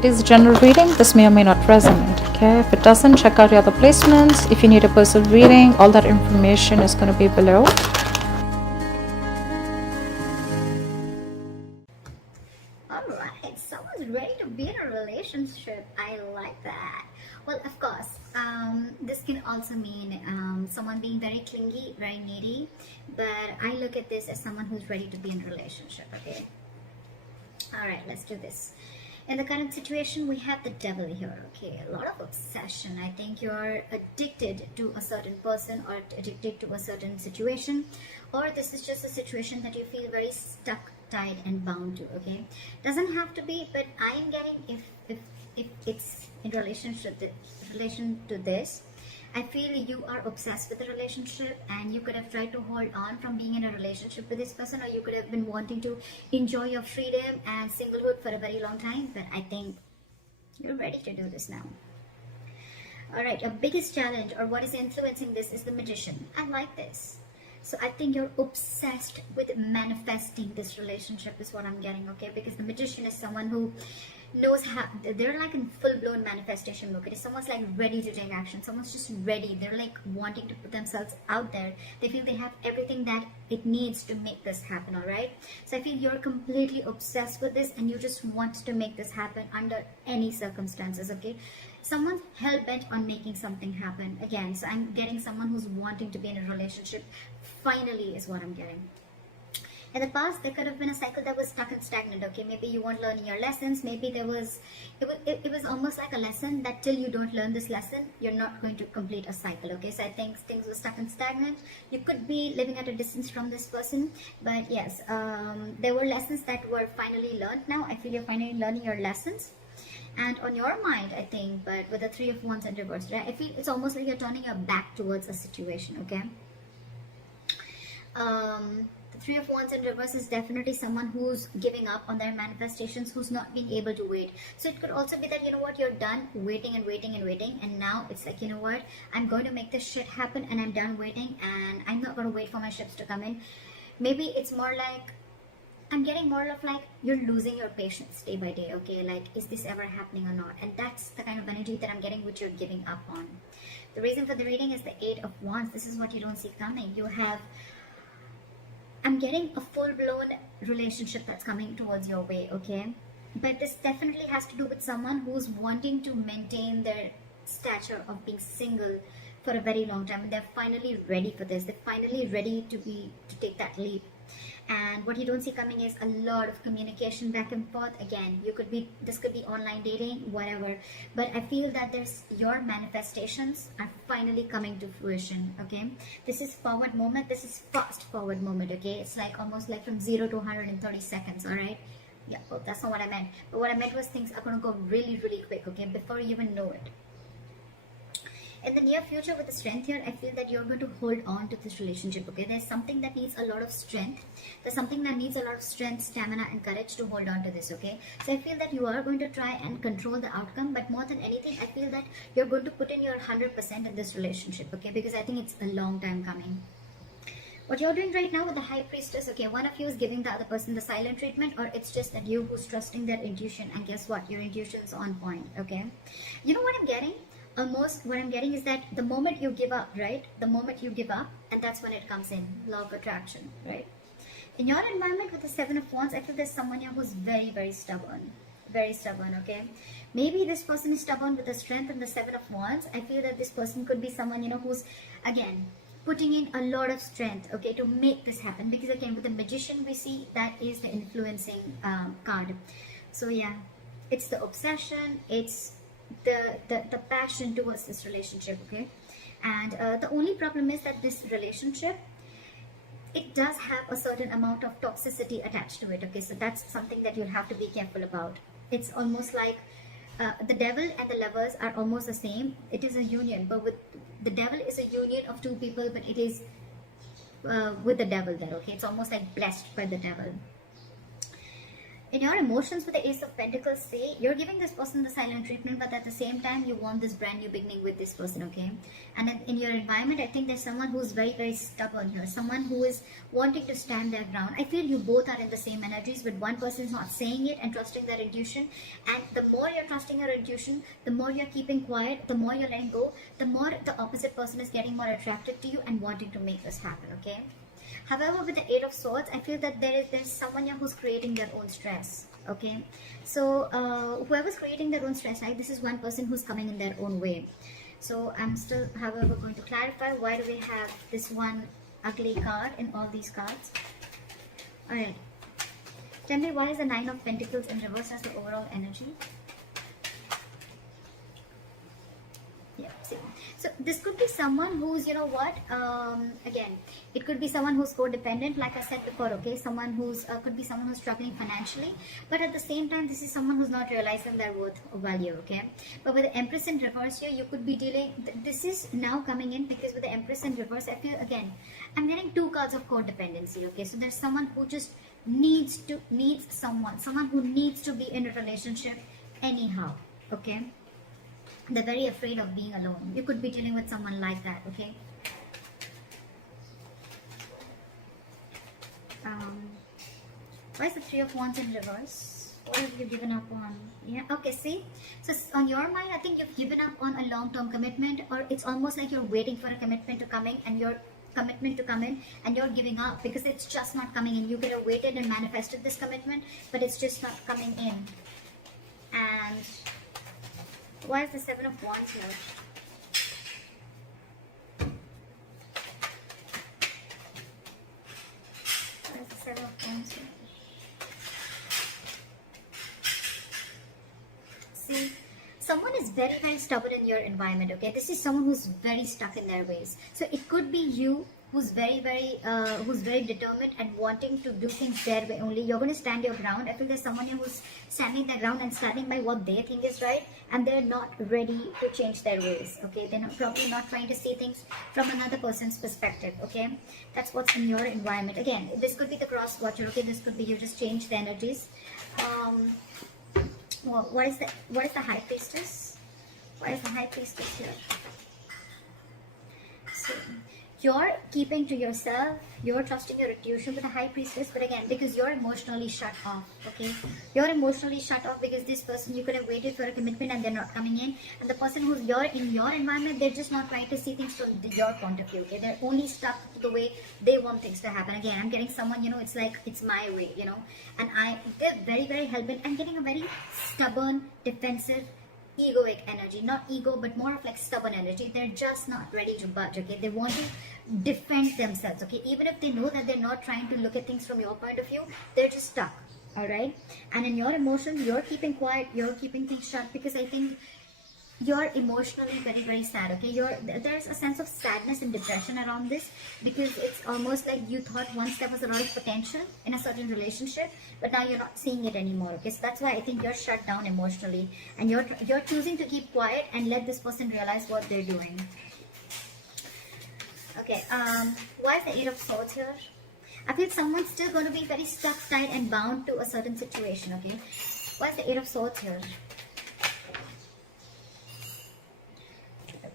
It is a general reading. This may or may not resonate. Okay, if it doesn't, check out your other placements. If you need a personal reading, all that information is going to be below. Alright, someone's ready to be in a relationship. I like that. Well, of course, this can also mean someone being very clingy, very needy, but I look at this as someone who's ready to be in a relationship, okay? Alright, let's do this. In the current situation, we have the devil here, okay? A lot of obsession. I think you're addicted to a certain person or addicted to a certain situation, or this is just a situation that you feel very stuck, tied and bound to, okay? Doesn't have to be, but I am getting if it's in relation to this, I feel you are obsessed with the relationship and you could have tried to hold on from being in a relationship with this person, or you could have been wanting to enjoy your freedom and singlehood for a very long time, but I think you're ready to do this now. Alright, your biggest challenge or what is influencing this is the Magician. I like this. So I think you're obsessed with manifesting this relationship is what I'm getting, okay? Because the Magician is someone who knows how, they're like in full-blown manifestation mode. Someone's like ready to take action. Someone's just ready. They're like wanting to put themselves out there. They feel they have everything that it needs to make this happen, all right? So I feel you're completely obsessed with this and you just want to make this happen under any circumstances, okay? Someone's hell-bent on making something happen again. So I'm getting someone who's wanting to be in a relationship finally is what I'm getting. In the past, there could have been a cycle that was stuck and stagnant, okay? Maybe you weren't learning your lessons. Maybe it was almost like a lesson that till you don't learn this lesson, you're not going to complete a cycle, okay? So I think things were stuck and stagnant. You could be living at a distance from this person, but yes, there were lessons that were finally learned now. I feel you're finally learning your lessons. And on your mind, I think, but with the Three of Wands in reverse, right? I feel it's almost like you're turning your back towards a situation, okay? The Three of Wands in reverse is definitely someone who's giving up on their manifestations, who's not being able to wait. So it could also be that, you know what, you're done waiting and waiting and waiting, and now it's like, you know what, I'm going to make this shit happen and I'm done waiting and I'm not going to wait for my ships to come in. Maybe it's more like, I'm getting more of like you're losing your patience day by day, okay? Like, is this ever happening or not? And that's the kind of energy that I'm getting, which you're giving up on. The reason for the reading is the Eight of Wands. This is what you don't see coming. You have, I'm getting a full-blown relationship that's coming towards your way, okay? But this definitely has to do with someone who's wanting to maintain their stature of being single for a very long time. And they're finally ready for this. They're finally ready to take that leap. And what you don't see coming is a lot of communication back and forth. Again, this could be online dating, whatever. But I feel that your manifestations are finally coming to fruition, okay? This is forward moment. This is fast forward moment, okay? It's like almost like from 0 to 130 seconds, all right? Yeah, well, that's not what I meant. But what I meant was things are going to go really, really quick, okay? Before you even know it. In the near future with the strength here, I feel that you're going to hold on to this relationship, okay? There's something that needs a lot of strength. There's something that needs a lot of strength, stamina and courage to hold on to this, okay? So I feel that you are going to try and control the outcome, but more than anything, I feel that you're going to put in your 100% in this relationship, okay? Because I think it's a long time coming. What you're doing right now with the High Priestess, okay, one of you is giving the other person the silent treatment, or it's just that you who's trusting their intuition, and guess what? Your intuition is on point, okay? You know what I'm getting? Almost what I'm getting is that the moment you give up, right? The moment you give up, and that's when it comes in, law of attraction, right? In your environment with the Seven of Wands, I feel there's someone here who's very, very stubborn, okay? Maybe this person is stubborn with the strength and the Seven of Wands. I feel that this person could be someone, you know, who's, again, putting in a lot of strength, okay, to make this happen. Because again, with the Magician, we see that is the influencing card. So yeah, it's the obsession, it's the passion towards this relationship, okay? And the only problem is that this relationship, it does have a certain amount of toxicity attached to it, okay? So that's something that you'll have to be careful about. It's almost like the devil and the lovers are almost the same. It is a union, but with the devil is a union of two people, but it is with the devil there, okay? It's almost like blessed by the devil. In your emotions with the Ace of Pentacles, say you're giving this person the silent treatment, but at the same time you want this brand new beginning with this person, okay? And in your environment, I think there's someone who's very, very stubborn here, someone who is wanting to stand their ground. I feel you both are in the same energies, but one person is not saying it and trusting their intuition, and the more you're trusting your intuition, the more you're keeping quiet, the more you're letting go, the more the opposite person is getting more attracted to you and wanting to make this happen, okay? However, with the Eight of Swords, I feel that there's someone here who's creating their own stress, okay? So, whoever's creating their own stress, right, this is one person who's coming in their own way. So, I'm still, however, going to clarify why do we have this one ugly card in all these cards. Alright. Tell me, why is the Nine of Pentacles in reverse as the overall energy? Yeah, see. So this could be someone who's, you know what, again, it could be someone who's codependent, like I said before, okay? Someone who's, could be someone who's struggling financially, but at the same time, this is someone who's not realizing their worth or value, okay? But with the Empress in reverse here, you could be dealing, this is now coming in because with the Empress in reverse, I feel, again, I'm getting two cards of codependency, okay? So there's someone who just needs someone who needs to be in a relationship anyhow, okay? They're very afraid of being alone. You could be dealing with someone like that, okay? Why is the Three of Wands in reverse? What have you given up on? Yeah, okay, see? So on your mind, I think you've given up on a long-term commitment, or it's almost like you're waiting for a commitment to come in, and you're giving up because it's just not coming in. You could have waited and manifested this commitment, but it's just not coming in. And why is the Seven of Wands here? Why is the Seven of Wands here? See, someone is very, very stubborn in your environment, okay? This is someone who's very stuck in their ways. So it could be you who's very determined and wanting to do things their way only. You're going to stand your ground. I feel there's someone here who's standing their ground and standing by what they think is right, and they're not ready to change their ways, okay? They're probably not trying to see things from another person's perspective, okay? That's what's in your environment. Again, this could be the cross watcher, okay? This could be you just change the energies. Well, what is the High Priestess? Why is the High Priestess here? So, you're keeping to yourself, you're trusting your intuition with the High Priestess, but again, because you're emotionally shut off, okay? You're emotionally shut off because this person, you could have waited for a commitment and they're not coming in. And the person who's in your environment, they're just not trying to see things from your point of view, okay? They're only stuck to the way they want things to happen. Again, I'm getting someone, you know, it's like, it's my way, you know? And they're very, very hell-bent. I'm getting a very stubborn, defensive, egoic energy. Not ego, but more of like stubborn energy. They're just not ready to budge, okay? They want to defend themselves, okay? Even if they know that they're not trying to look at things from your point of view, they're just stuck, all right? And in your emotions, you're keeping quiet, you're keeping things shut because I think you're emotionally very, very sad, okay? There's a sense of sadness and depression around this because it's almost like you thought once there was a lot of potential in a certain relationship, but now you're not seeing it anymore, okay? So that's why I think you're shut down emotionally, and you're choosing to keep quiet and let this person realize what they're doing. Okay, why is the Eight of Swords here? I feel someone's still going to be very stuck, tight, and bound to a certain situation, okay? Why is the Eight of Swords here?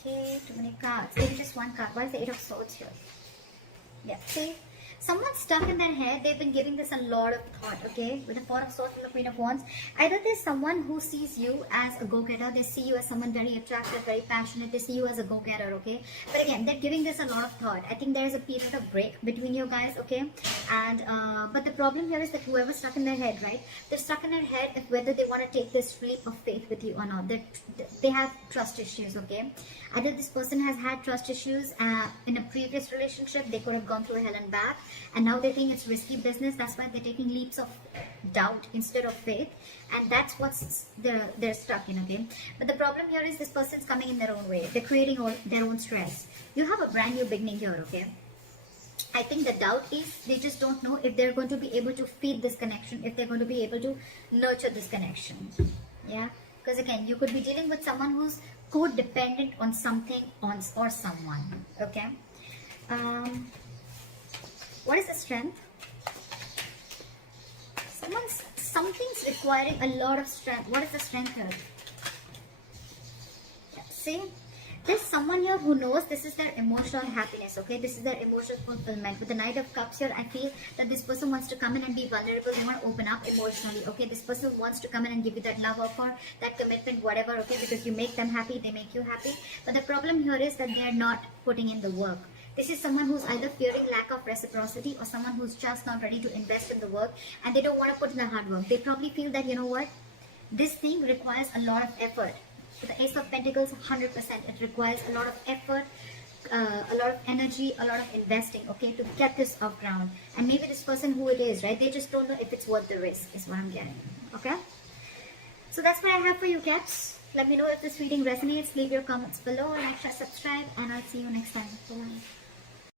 Okay, too many cards. Maybe just one card. Why is the Eight of Swords here? Yeah, see? Someone's stuck in their head. They've been giving this a lot of thought, okay? With the Four of Swords and the Queen of Wands. Either there's someone who sees you as a go-getter. They see you as someone very attractive, very passionate. They see you as a go-getter, okay? But again, they're giving this a lot of thought. I think there is a period of break between you guys, okay? And, but the problem here is that whoever's stuck in their head, right? They're stuck in their head of whether they want to take this leap of faith with you or not. They have trust issues, okay? Either this person has had trust issues in a previous relationship. They could have gone through hell and back, and now they think it's risky business. That's why they're taking leaps of doubt instead of faith, and that's what's they're stuck in, okay? But the problem here is this person's coming in their own way. They're creating their own stress. You have a brand new beginning here, okay? I think the doubt is they just don't know if they're going to be able to feed this connection, if they're going to be able to nurture this connection. Yeah, because again, you could be dealing with someone who's codependent on something or someone, okay? What is the Strength? something's requiring a lot of strength. What is the strength here? Yeah, see, there's someone here who knows this is their emotional happiness, okay? This is their emotional fulfillment. With the Knight of Cups here, I feel that this person wants to come in and be vulnerable. They want to open up emotionally, okay? This person wants to come in and give you that love offer, that commitment, whatever, okay? Because you make them happy, they make you happy. But the problem here is that they are not putting in the work. This is someone who's either fearing lack of reciprocity or someone who's just not ready to invest in the work and they don't want to put in the hard work. They probably feel that, you know what, this thing requires a lot of effort. With the Ace of Pentacles, 100%. It requires a lot of effort, a lot of energy, a lot of investing, okay, to get this off ground. And maybe this person who it is, right, they just don't know if it's worth the risk, is what I'm getting, okay? So that's what I have for you, cats. Let me know if this reading resonates. Leave your comments below, like, share, subscribe, and I'll see you next time. Bye.